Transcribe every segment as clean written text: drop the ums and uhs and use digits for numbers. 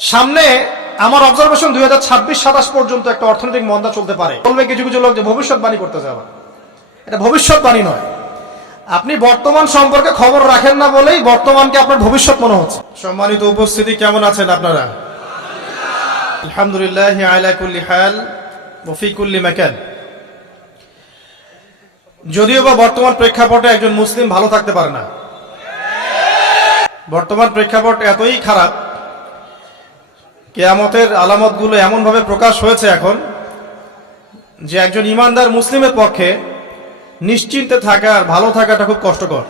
সামনে আমার অবজারভেশন 2026-27 পর্যন্ত একটা অর্থনৈতিক মন্দা চলতে পারে। বলবে কিছু কিছু লোক যে ভবিষ্যৎবাণী করতেছে, আবার এটা ভবিষ্যৎবাণী নয়। আপনি বর্তমান সম্পর্কে খবর রাখেন না বলেই বর্তমানকে আপনার ভবিষ্যৎ মনে হচ্ছে। সম্মানিত উপস্থিতি, কেমন আছেন আপনারা? আলহামদুলিল্লাহ আলা কুল্লি হাল ওয়া ফি কুল্লি মাকান। যদিও বা বর্তমান প্রেক্ষাপটে একজন মুসলিম ভালো থাকতে পারে না। বর্তমান প্রেক্ষাপট এতই খারাপ, কিয়ামতের আলামতগুলো এমন ভাবে প্রকাশ হয়েছে এখন যে একজন ইমানদার মুসলিমের পক্ষে নিশ্চিন্তে থাকা আর ভালো থাকাটা খুব কষ্টকর।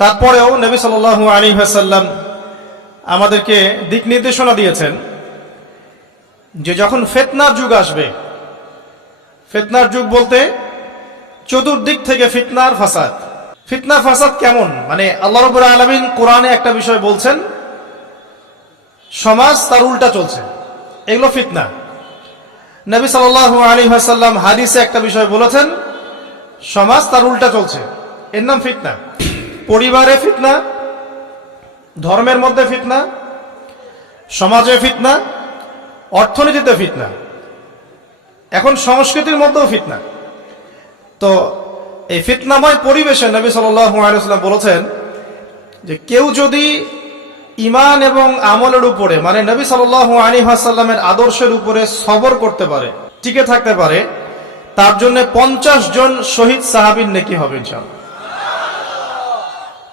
তারপরেও নবী সাল্লাল্লাহু আলাইহি ওয়াসাল্লাম আমাদেরকে দিক নির্দেশনা দিয়েছেন যে যখন ফিতনার যুগ আসবে, ফিতনার যুগ বলতে চতুর্দিক থেকে ফিতনার ফাসাদ। ফিতনা ফাসাদ কেমন? মানে আল্লাহ রাব্বুল আলামিন কোরআনে একটা বিষয় বলছেন, সমাজ তার উল্টা চলছে, এগুলো ফিতনা। নবী সাল্লাল্লাহু আলাইহি ওয়াসাল্লাম হাদিসে একটা বিষয় বলেছেন, সমাজ তার উল্টা চলছে, এর নাম ফিতনা। পরিবারে ফিতনা, ধর্মের মধ্যে ফিতনা, সমাজে ফিতনা, অর্থনীতিতে ফিতনা, এখন সংস্কৃতির মধ্যেও ফিতনা। তো এই ফিতনাময় পরিবেশে নবী সাল্লাল্লাহু আলাইহি ওয়াসাল্লাম বলেছেন যে কেউ যদি ঈমান এবং আমলের উপরে, মানে নবী সাল্লাল্লাহু আলাইহি ওয়াসাল্লামের আদর্শের উপরে সবর করতে পারে, টিকে থাকতে পারে, তার জন্য 50 জন শহীদ সাহাবীর নেকি হবে ইনশাআল্লাহ।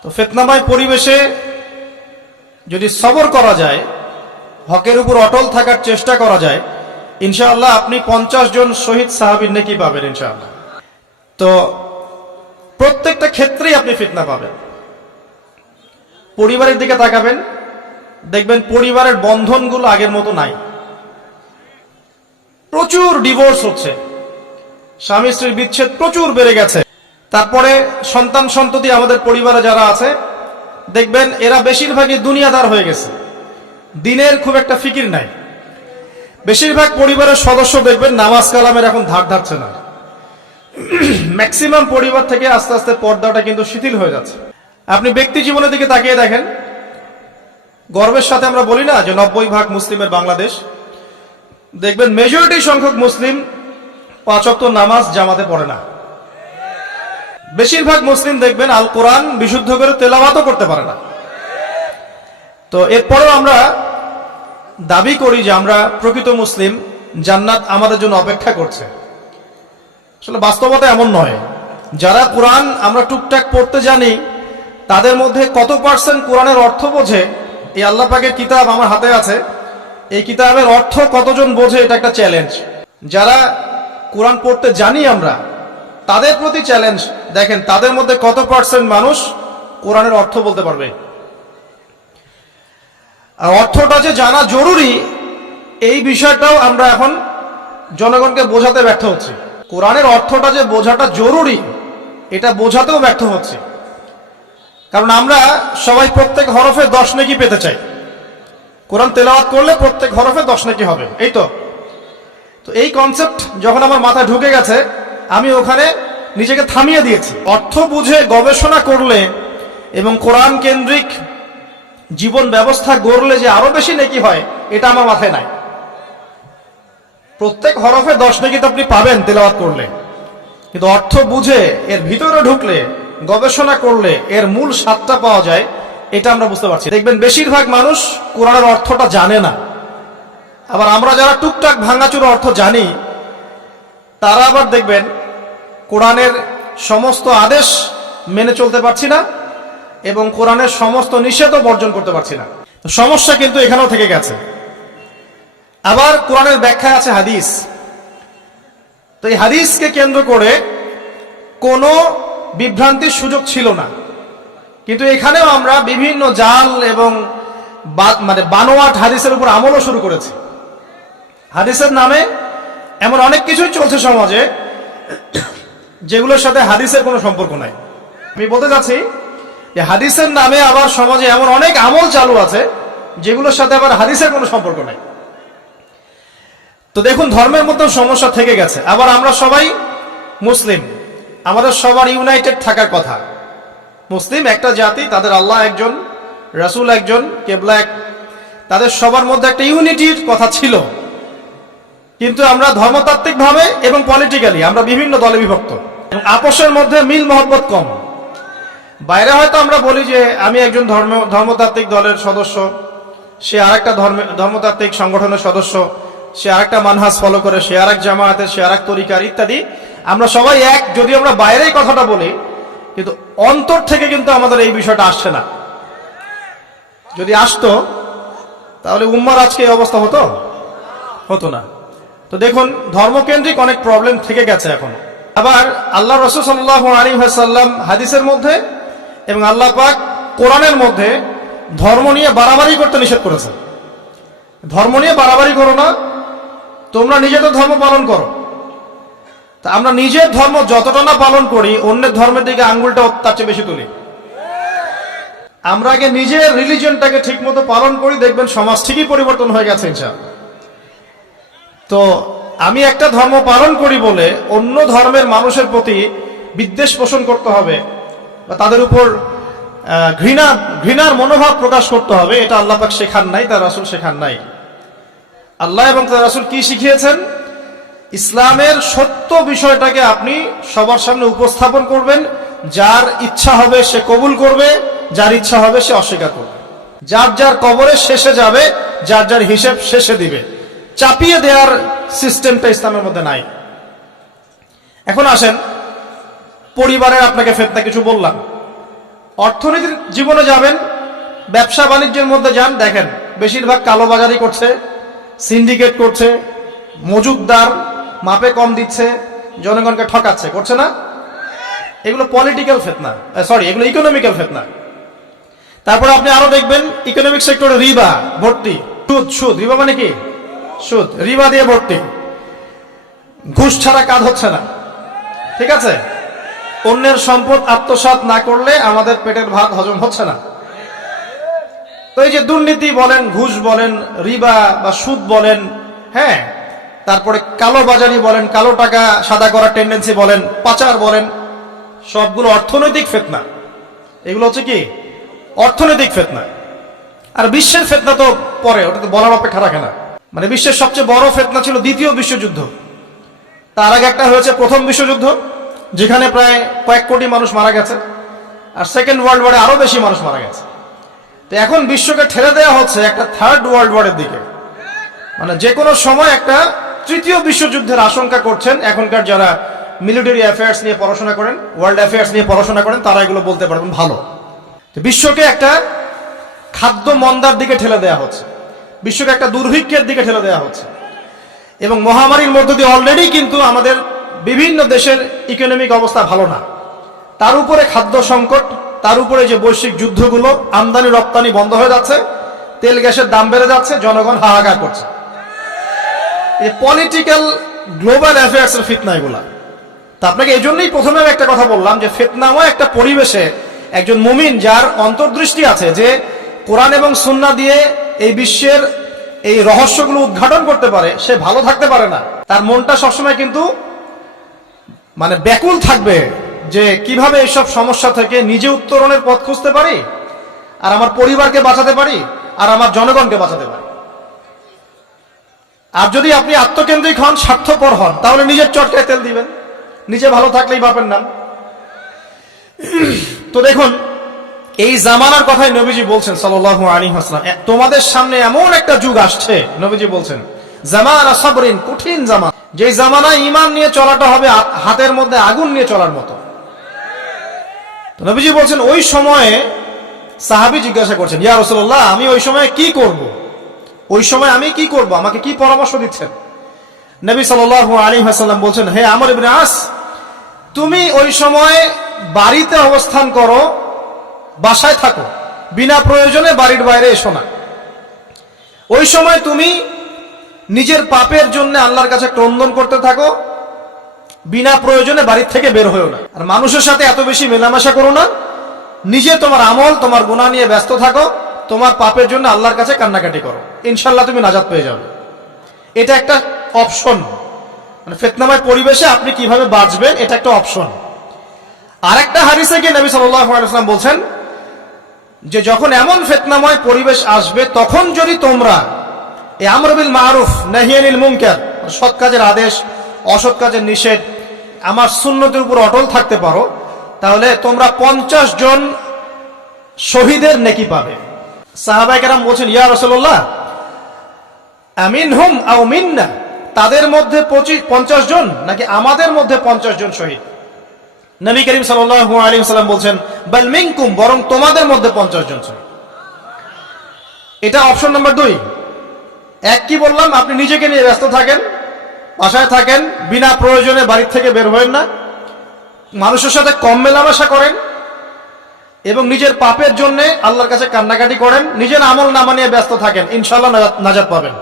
তো ফিতনাময় পরিবেশে যদি সবর করা যায়, হকের উপর অটল থাকার চেষ্টা করা যায়, ইনশাআল্লাহ আপনি 50 জন শহীদ সাহাবীর নেকি পাবেন ইনশাআল্লাহ। তো প্রত্যেকটা ক্ষেত্রেই আপনি ফিতনা পাবেন। পরিবারের দিকে তাকাবেন, দেখবেন পরিবারের বন্ধনগুলো আগের মতো নাই। প্রচুর ডিভোর্স হচ্ছে, স্বামী স্ত্রীর বিচ্ছেদ প্রচুর বেড়ে গেছে। তারপরে সন্তান সন্ততি আমাদের পরিবারে যারা আছে, দেখবেন এরা বেশিরভাগই দুনিয়াদার হয়ে গেছে, দিনের খুব একটা ফিকির নাই। বেশিরভাগ পরিবারের সদস্য দেখবেন নামাজ কালামের এখন ধার ধারছে না। ম্যাক্সিমাম পরিবার থেকে আস্তে আস্তে পর্দাটা কিন্তু শিথিল হয়ে যাচ্ছে। আপনি ব্যক্তি জীবনের দিকে তাকিয়ে দেখেন, গর্বের সাথে আমরা বলি না যে 90% মুসলিমের বাংলাদেশ, দেখবেন মেজরিটি সংখ্যক মুসলিম 5 ওয়াক্ত নামাজ জামাতে পড়ে না। বেশিরভাগ মুসলিম দেখবেন আল কোরআন বিশুদ্ধ করে তেলাওয়াতও করতে পারে না। তো এরপরেও আমরা দাবি করি যে আমরা প্রকৃত মুসলিম, জান্নাত আমাদের জন্য অপেক্ষা করছে। আসলে বাস্তবতা এমন নয়। যারা কোরআন আমরা টুকটাক পড়তে জানি, তাদের মধ্যে কত পার্সেন্ট কোরআনের অর্থ বোঝে? এই আল্লাহ পাকের কিতাব আমার হাতে আছে, এই কিতাবের অর্থ কতজন বোঝে? এটা একটা চ্যালেঞ্জ। যারা কোরআন পড়তে জানি আমরা, তাদের প্রতি চ্যালেঞ্জ, দেখেন তাদের মধ্যে কত পার্সেন্ট মানুষ কোরআনের অর্থ বলতে পারবে। আর অর্থটা যে জানা জরুরি, এই বিষয়টাও আমরা এখন জনগণকে বোঝাতে ব্যর্থ হচ্ছি। কোরআনের অর্থটা যে বোঝাটা জরুরি, এটা বোঝাতেও ব্যর্থ হচ্ছে। কারণ আমরা সবাই প্রত্যেক হরফে 10 নেকি পেতে চাই। কোরআন তেলাওয়াত করলে প্রত্যেক হরফে 10 নেকি হবে, এই তো। তো এই কনসেপ্ট যখন আমার মাথায় ঢুকে গেছে, আমি ওখানে নিজেকে থামিয়ে দিয়েছি। অর্থ বুঝে গবেষণা করলে এবং কোরআন কেন্দ্রিক জীবন ব্যবস্থা গড়লে যে আরো বেশি নেকি হয়, এটা আমার মাথায় নাই। প্রত্যেক হরফে 10 নেকি তো আপনি পাবেন তেলাওয়াত করলে, কিন্তু অর্থ বুঝে এর ভিতরে ঢুকলে, গবেষণা করলে এর মূল স্বাদটা পাওয়া যায়, এটা আমরা বুঝতে পারছি। দেখবেন বেশিরভাগ মানুষ কোরআনের অর্থটা জানে না। আবার আমরা যারা টুকটাক ভাঙাচুরা অর্থ জানি, তারা আবার দেখবেন কোরআনের সমস্ত আদেশ মেনে চলতে পারছি না এবং কোরআনের সমস্ত নিষেধও বর্জন করতে পারছি না। সমস্যা কিন্তু এখানেও থেকে গেছে। আবার কোরআনের ব্যাখ্যায় আছে হাদিস। তো এই হাদিসকে কেন্দ্র করে কোনো বিভ্রান্তির সুযোগ ছিল না, কিন্তু এখানেও আমরা বিভিন্ন জাল এবং মানে বানোয়াট হাদিসের উপর আমলও শুরু করেছি। হাদিসের নামে এমন অনেক কিছুই চলছে সমাজে, যেগুলোর সাথে হাদিসের কোনো সম্পর্ক নাই। আমি বলতে চাচ্ছি যে হাদিসের নামে আবার সমাজে এমন অনেক আমল চালু আছে, যেগুলোর সাথে আবার হাদিসের কোনো সম্পর্ক নাই। তো দেখুন, ধর্মের মধ্যে সমস্যা থেকে গেছে। আবার আমরা সবাই মুসলিম, আমাদের সবার ইউনাইটেড থাকার কথা। মুসলিম একটা জাতি, তাদের আল্লাহ একজন, রাসূল একজন, কিবলা এক। তাদের সবার মধ্যে একটা ইউনিটির কথা ছিল, কিন্তু আমরা ধর্মতাত্ত্বিকভাবে এবং পলিটিক্যালি আমরা বিভিন্ন দলে বিভক্ত, আপোষের মধ্যে মিল মহব্বত কম। বাইরে হয়তো আমরা বলি যে আমি একজন ধর্মতাত্ত্বিক দলের সদস্য, সে আরেকটা ধর্মতাত্ত্বিক সংগঠনের সদস্য, সে আরেকটা মানহাজ ফলো করে, সে আরেক জামায়াতের, সে আরেক তরিকার ইত্যাদি। আমরা সবাই এক, যদি আমরা বাইরেই কথাটা বলি, কিন্তু অন্তর থেকে কিন্তু আমাদের এই বিষয়টা আসছে না। যদি আসতো তাহলে উম্মার আজকে এই অবস্থা হতো না। তো দেখুন, ধর্মকেন্দ্রিক অনেক প্রবলেম থেকে গেছে এখন। আবার আল্লাহ রাসূল সাল্লাল্লাহু আলাইহি ওয়াসাল্লাম হাদিসের মধ্যে এবং আল্লাহ পাক কোরআনের মধ্যে ধর্ম নিয়ে বাড়াবাড়ি করতে নিষেধ করেছেন। ধর্ম নিয়ে বাড়াবাড়ি করো না, তোমরা নিজেদের ধর্ম পালন করো। তা আমরা নিজের ধর্ম যতটা না পালন করি, অন্যের ধর্মের দিকে আঙ্গুলটা তার চেয়ে বেশি তুলি। আমরা আগে নিজের রিলিজিয়নটাকে ঠিক মতো পালন করি, দেখবেন সমাজ ঠিকই পরিবর্তন হয়ে গেছে ইনশাআল্লাহ। তো আমি একটা ধর্ম পালন করি বলে অন্য ধর্মের মানুষের প্রতি বিদ্বেষ পোষণ করতে হবে বা তাদের উপর ঘৃণার মনোভাব প্রকাশ করতে হবে, এটা আল্লাহ পাক শেখান নাই, তার রাসূল শেখান নাই। আল্লাহ এবং তার রাসূল কি শিখিয়েছেন? ইসলামের সত্য বিষয়টাকে আপনি সবার সামনে উপস্থাপন করবেন, যার ইচ্ছা হবে সে কবুল করবে, যার ইচ্ছা হবে সে অস্বীকার করবে। যার যার কবরে শেষে যাবে, যার যার হিসেব শেষে দিবে। চাপিয়ে দেওয়ার সিস্টেমটা ইসলামের মধ্যে নাই। এখন আসেন, পরিবারের আপনাকে ফিতনা কিছু বললাম, অর্থনীতির জীবনে যাবেন, ব্যবসা বাণিজ্যের মধ্যে যান, দেখেন বেশিরভাগ কালোবাজারি করছে, সিন্ডিকেট করছে, মজুদদার মাপে কম দিচ্ছে, জনগণকে ঠকাচ্ছে, করছে না? এগুলো পলিটিক্যাল ফিতনা, এগুলো ইকোনমিক্যাল ফিতনা। তারপরে আপনি আরো দেখবেন ইকোনমিক সেক্টরে রিবা ভর্তি, সুদ। রিবা মানে কি? সুদ, রিবা দিয়ে ভর্তি। ঘুষ ছাড়া কাজ হচ্ছে না, ঠিক আছে? অন্যের সম্পদ আত্মসাৎ না করলে আমাদের পেটের ভাত হজম হচ্ছে না। তো এই যে দুর্নীতি বলেন, ঘুষ বলেন, রিবা বা সুদ বলেন, হ্যাঁ, তারপরে কালো বাজারি বলেন, কালো টাকা সাদা করার টেন্ডেন্সি বলেন, পাচার বলেন, সবগুলো অর্থনৈতিক ফিতনা। এগুলো হচ্ছে কি? অর্থনৈতিক ফিতনা। আর বিশ্বের ফিতনা তো পরে, ওটা তো বলার অপেক্ষা রাখে না। মানে বিশ্বের সবচেয়ে বড় ফিতনা ছিল দ্বিতীয় বিশ্বযুদ্ধ, তার আগে একটা হয়েছে প্রথম বিশ্বযুদ্ধ, যেখানে প্রায় কয়েক কোটি মানুষ মারা গেছে, আর সেকেন্ড ওয়ার্ল্ড ওয়ারে আরো বেশি মানুষ মারা গেছে। তো এখন বিশ্বকে ঠেলে দেওয়া হচ্ছে একটা থার্ড ওয়ার্ল্ড ওয়ারের দিকে। মানে যে কোনো সময় একটা তৃতীয় বিশ্বযুদ্ধের আশঙ্কা করছেন এখনকার যারা মিলিটারি অ্যাফেয়ার্স নিয়ে পড়াশোনা করেন, ওয়ার্ল্ড অ্যাফেয়ার্স নিয়ে পড়াশোনা করেন, তারা এগুলো বলতে পারবেন ভালো। বিশ্বকে একটা খাদ্য মন্দার দিকে ঠেলে দেওয়া হচ্ছে, বিশ্বকে একটা দুর্ভিক্ষের দিকে ঠেলে দেওয়া হচ্ছে, এবং মহামারীর মধ্য দিয়ে অলরেডি কিন্তু আমাদের বিভিন্ন দেশের ইকোনমিক অবস্থা ভালো না। তার উপরে খাদ্য সংকট, তার উপরে যে বৈশ্বিক যুদ্ধগুলো, আমদানি রপ্তানি বন্ধ হয়ে যাচ্ছে, তেল গ্যাসের দাম বেড়ে যাচ্ছে, জনগণ হাহাকার করছে। এই পলিটিক্যাল গ্লোবাল অ্যাফেয়ার্স এর ফিতনা এগুলা। তা আপনাকে এই জন্যই প্রথমে আমি একটা কথা বললাম যে ফিতনাময় একটা পরিবেশে একজন মুমিন যার অন্তর্দৃষ্টি আছে, যে কোরআন এবং সুন্নাহ দিয়ে এই বিশ্বের এই রহস্যগুলো উদ্ঘাটন করতে পারে, সে ভালো থাকতে পারে না। তার মনটা সবসময় কিন্তু মানে ব্যাকুল থাকবে যে কিভাবে এইসব সমস্যা থেকে নিজে উত্তরণের পথ খুঁজতে পারি, আর আমার পরিবারকে বাঁচাতে পারি, আর আমার জনগণকে বাঁচাতে পারি। আর যদি আপনি আত্মকেন্দ্রিক হন, স্বার্থপর হন, তাহলে নিজের চটকায় তেল দিবেন, নিজে ভালো থাকলেই বাপের নাম। তো দেখুন, এই জামানার কথাই নবীজি বলছেন সাল্লাল্লাহু আলাইহি ওয়াসাল্লাম, তোমাদের সামনে এমন একটা যুগ আসছে, নবীজি বলছেন জামানা সাবরিন, কঠিন জামানা, যে জামানায় ঈমান নিয়ে চলাটা হবে হাতের মধ্যে আগুন নিয়ে চলার মতো। তো নবীজি বলছেন ওই সময়ে, সাহাবী জিজ্ঞাসা করছেন, ইয়া রাসূলুল্লাহ, আমি ওই সময় কি করব? ওই সময় আমি কি করব, আমাকে কি পরামর্শ দিচ্ছেন? নবী সাল্লাল্লাহু আলাইহি ওয়াসাল্লাম বলছেন, হে আমর ইবনে আস, তুমি ওই সময় বাড়িতে অবস্থান করো, বাসায় থাকো, বিনা প্রয়োজনে বাড়ির বাইরে এসো না। ওই সময় তুমি নিজের পাপের জন্য আল্লাহর কাছে ক্রন্দন করতে থাকো, বিনা প্রয়োজনে বাড়ির থেকে বের হয়েও না। আর মানুষের সাথে এত বেশি মেলামেশা করো না, নিজে তোমার আমল, তোমার গুনাহ নিয়ে ব্যস্ত থাকো, তোমার পাপের জন্য আল্লাহর কাছে কান্নাকাটি করো, ইনশাআল্লাহ তুমি নাজাত পেয়ে যাবে। এটা একটা অপশন, মানে ফিতনাময় পরিবেশে আপনি কিভাবে বাঁচবেন, এটা একটা অপশন। আরেকটা হাদিসে গিয়ে নবী সাল্লাল্লাহু আলাইহি ওয়াসাল্লাম বলছেন, যে যখন এমন ফিতনাময় পরিবেশ আসবে তখন যদি তোমরা এই আমর বিল মারুফ নাহি আনিল মুনকার, সৎ কাজের আদেশ অসৎ কাজের নিষেধ, আমার সুন্নতের উপর অটল থাকতে পারো, তাহলে তোমরা 50 জন শহীদের নেকি পাবে। সাহাবায়ে কেরাম বলছেন, ইয়া রাসূলুল্লাহ আমিনহুম আও মিন্না, তাদের মধ্যে 50 জন নাকি আমাদের মধ্যে 50 জন শহীদ? নবী করিম সাল্লাল্লাহু আলাইহি ওয়াসাল্লাম বলছেন, বাল মিনকুম, বরং তোমাদের মধ্যে 50 জন শহীদ। এটা অপশন নাম্বার 2। এক কি বললাম, আপনি নিজেকে নিয়ে ব্যস্ত থাকেন, বাসায় থাকেন, বিনা প্রয়োজনে বাড়ি থেকে বের হবেন না, মানুষের সাথে কম মেলামেশা করেন এবং নিজের পাপের জন্য আল্লাহর কাছে কান্নাকাটি করেন, নিজের আমল নামা নিয়ে ব্যস্ত থাকেন, ইনশাআল্লাহ নাজাত পাবেন।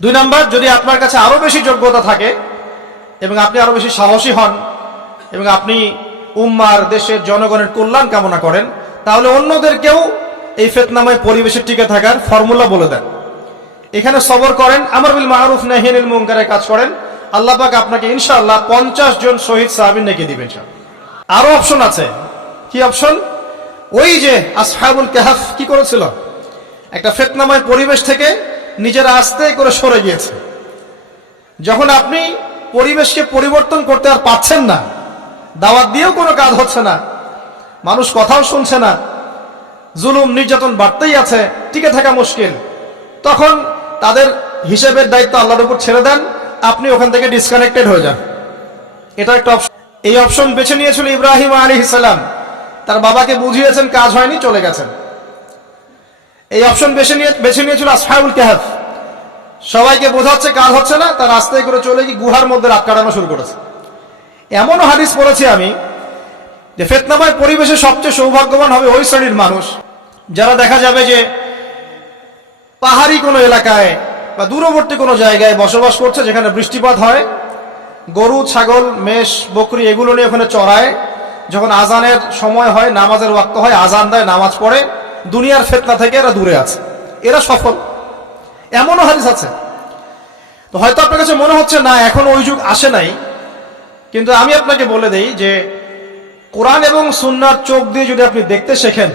2 নাম্বার, যদি আপনার কাছে আরো বেশি যোগ্যতা থাকে এবং আপনি আরো বেশি সাহসী হন এবং আপনি উম্মার দেশের জনগণের কল্যাণ কামনা করেন, তাহলে অন্যদেরকেও এই ফিতনাময় পরিবেশে টিকে থাকার ফর্মুলা বলে দেন। এখানে সবর করেন, আমর বিল মারুফ নাহি আনিল মুনকারের কাজ করেন, আল্লাহ পাক আপনাকে ইনশাআল্লাহ 50 জন শহীদ সাহাবী নেকি দিবেন। আরো অপশন আছে। কি অপশন? ওই যে আসহাবুল কাহফ কি করেছিল, একটা ফিতনাময় পরিবেশ থেকে নিজেরা আস্তে করে সরে গিয়েছে। যখন আপনি পরিবেশকে পরিবর্তন করতে আর পাচ্ছেন না, দাওয়াত দিয়েও কোনো কাজ হচ্ছে না, মানুষ কথাও শুনছে না, জুলুম নির্যাতন বাড়তেই আছে, টিকে থাকা মুশকিল, তখন তাদের হিসেবের দায়িত্ব আল্লাহর উপর ছেড়ে দেন, আপনি ওখান থেকে ডিসকানেক্টেড হয়ে যান। এটা একটা অপশন। এই অপশন বেছে নিয়েছিল ইব্রাহিম আলাইহিস সালাম, তার বাবাকে বুঝিয়েছেন, কাজ হয়নি, চলে গেছেন। এই অপশন বেছে নিয়েছিল আসহাবুল কাহফ, সবাইকে বোঝাচ্ছে কাজ হচ্ছে না, তার রাস্তায় করে চলে গিয়ে গুহার মধ্যে রাত কাটানো শুরু করেছে। এমনও হাদিস পড়েছি আমি যে ফিতনাময় পরিবেশে সবচেয়ে সৌভাগ্যবান হবে ওই শ্রেণীর মানুষ যারা দেখা যাবে যে পাহাড়ি কোনো এলাকায় বা দূরবর্তী কোনো জায়গায় বসবাস করছে, যেখানে বৃষ্টিপাত হয়, গরু ছাগল মেষ বকরি এগুলো নিয়ে ওখানে চড়ায়, যখন আজানের সময় হয়, নামাজের ওয়াক্ত হয়, আজান দেয়, নামাজ পড়ে, দুনিয়ার ফিতনা থেকে এরা দূরে আছে, এরা সফল। এমনও হাদিস আছে। তো হয়তো আপনার কাছে মনে হচ্ছে না এখন ওই যুগ আসে নাই, কিন্তু আমি আপনাকে বলে দেই যে কোরআন এবং সুন্নাহর চোখ দিয়ে যদি আপনি দেখতে শেখেন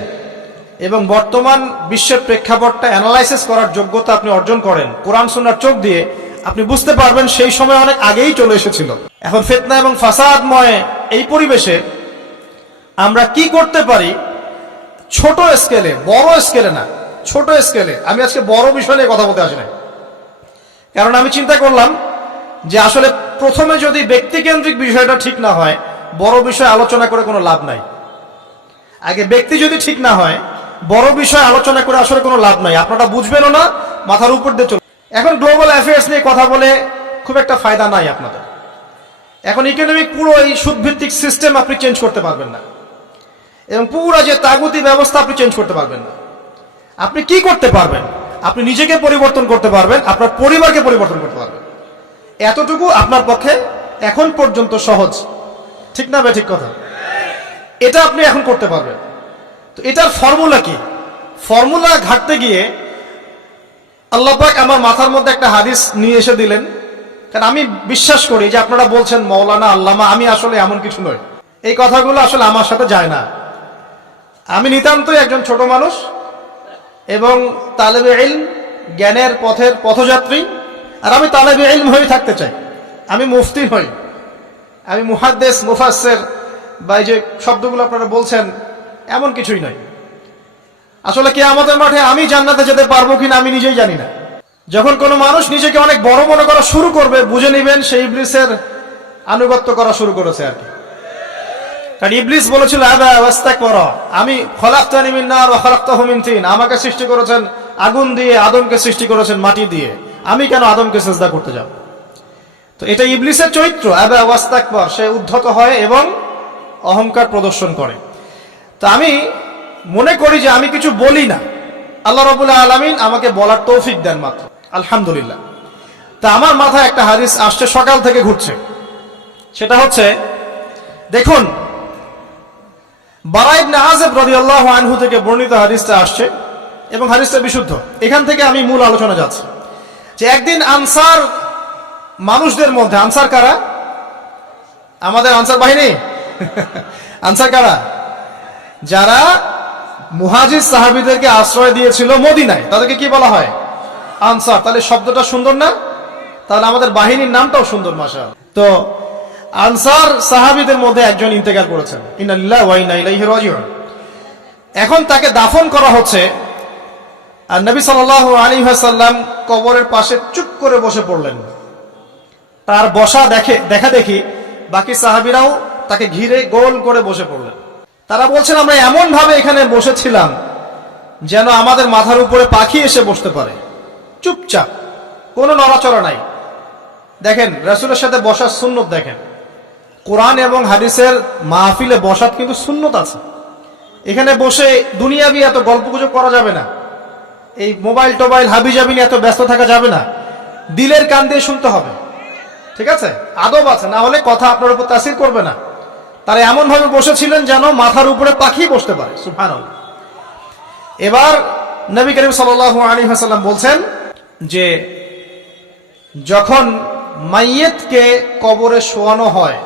এবং বর্তমান বিশ্বের প্রেক্ষাপটটা অ্যানালাইসিস করার যোগ্যতা আপনি অর্জন করেন কোরআন সুন্নাহর চোখ দিয়ে, আপনি বুঝতে পারবেন সেই সময় অনেক আগেই চলে এসেছিল। এখন ফিতনা এবং ফাসাদময় এই পরিবেশে আমরা কি করতে পারি, ছোট স্কেলে, বড় স্কেলে না, ছোট স্কেলে। আমি আজকে বড় বিষয় নিয়ে কথা বলতে আসি না, কারণ আমি চিন্তা করলাম যে আসলে প্রথমে যদি ব্যক্তিকেন্দ্রিক বিষয়টা ঠিক না হয়, বড় বিষয় আলোচনা করে কোনো লাভ নাই। আগে ব্যক্তি যদি ঠিক না হয়, বড় বিষয় আলোচনা করে আসলে কোনো লাভ নাই, আপনারা বুঝবেনও না, মাথার উপর দিয়ে চলবে। এখন গ্লোবাল অ্যাফেয়ার্স নিয়ে কথা বলে খুব একটা ফায়দা নাই আপনাদের। এখন ইকোনমিক পুরো এই সুদভিত্তিক সিস্টেম আপনি চেঞ্জ করতে পারবেন না, এবং পুরো যে তাগুতি ব্যবস্থা আপনি চেঞ্জ করতে পারবেন না। আপনি কি করতে পারবেন? আপনি নিজেকে পরিবর্তন করতে পারবেন, আপনার পরিবারকে পরিবর্তন করতে পারবেন। এতটুকু আপনার পক্ষে এখন পর্যন্ত সহজ, ঠিক না ভাই? ঠিক কথা। এটা আপনি এখন করতে পারবেন। তো এটার ফর্মুলা কি? ফর্মুলা ঘাটতে গিয়ে আল্লাহ পাক আমার মাথার মধ্যে একটা হাদিস নিয়ে এসে দিলেন, কারণ আমি বিশ্বাস করি যে আপনারা বলছেন মৌলানা আল্লামা, আমি আসলে এমন কিছু নই, এই কথাগুলো আসলে আমার সাথে যায় না। আমি নিতান্তই একজন ছোট মানুষ এবং তালেবে ইলম, জ্ঞানের পথের পথযাত্রী, আর আমি তালেবে ইলম হয়ে থাকতে চাই। আমি মুফতি হই, আমি মুহাদ্দিস মুফাসসির বা এই যে শব্দগুলো আপনারা বলছেন, এমন কিছুই নয়। আসলে কিয়ামতের মাঠে আমি জান্নাতে যেতে পারবো কিনা আমি নিজেই জানি না। যখন কোনো মানুষ নিজেকে অনেক বড় মনে করা শুরু করবে, বুঝে নেবেন সে ইবলিসের আনুগত্য করা শুরু করেছে আর কি। কারণ ইবলিস বলেছিল আবা ওয়াস্তাকবারা, আমি খলাকতানি মিন নার ওয়া খলাকতাহু মিন তিন, আমাকে সৃষ্টি করেছেন আগুন দিয়ে, আদমকে সৃষ্টি করেছেন মাটি দিয়ে, আমি কেন আদমকে সিজদা করতে যাব? তো এটা ইবলিসের চরিত্র, আবা ওয়াস্তাকবার, সে উদ্ধত হয় এবং অহংকার প্রদর্শন করে। তো আমি মনে করি যে আমি কিছু বলি না, আল্লাহ রাব্বুল আলামিন আমাকে বলার তৌফিক দেন মাত্র, আলহামদুলিল্লাহ। তা আমার মাথায় একটা হাদিস আসছে, সকাল থেকে ঘুরছে। সেটা হচ্ছে, দেখুন বারা ইবনে আযিব রাদিয়াল্লাহু আনহু থেকে বর্ণিত হাদিসটা আসছে এবং হাদিসটা বিশুদ্ধ। এখান থেকে আমি মূল আলোচনা যাচ্ছি যে একদিন আনসার মানুষদের মধ্যে, আনসার কারা? আমাদের আনসার বাহিনী। আনসার কারা? যারা মুহাজির সাহাবীদেরকে আশ্রয় দিয়েছিল মদিনায়, তাদেরকে কি বলা হয়? আনসার। তাহলে শব্দটা সুন্দর না? তাহলে আমাদের বাহিনীর নামটাও সুন্দর মাশাআল্লাহ। তো আনসার সাহাবীদের মধ্যে একজন ইন্তেকাল করেছেন, ইন্না লিল্লাহি ওয়া ইন্না ইলাইহি রাজিউন। এখন তাকে দাফন করা হচ্ছে, আর নবী সাল্লাল্লাহু আলাইহি ওয়াসাল্লাম কবরের পাশে চুপ করে বসে পড়লেন। তার বসা দেখা দেখি বাকি সাহাবীরাও তাকে ঘিরে গোল করে বসে পড়লেন। তারা বলছেন, আমরা এমন ভাবে এখানে বসেছিলাম যেন আমাদের মাথার উপরে পাখি এসে বসতে পারে, চুপচাপ, কোনো নড়াচড়া নাই। দেখেন রাসূলের সাথে বসার সুন্নত দেখেন, কোরআন এবং হাদিসের মাহফিলে বসার কিন্তু সুন্নত আছে। এখানে বসে দুনিয়াবি এত গল্পগুজব করা যাবে না, এই মোবাইল টোবাইল হাবিজাবি নিয়ে এত ব্যস্ত থাকা যাবে না, দিলের কান দিয়ে শুনতে হবে, ঠিক আছে? আদব আছে, না হলে কথা আপনার উপর তাসির করবে না। তারা এমন ভাবে বসেছিলেন যেন মাথার উপরে পাখি বসতে পারে, সুবহানাল্লাহ। এবার নবী করিম সাল্লাল্লাহু আলাইহি ওয়াসাল্লাম বলছেন যে যখন মাইয়েতকে কবরে শোয়ানো হয়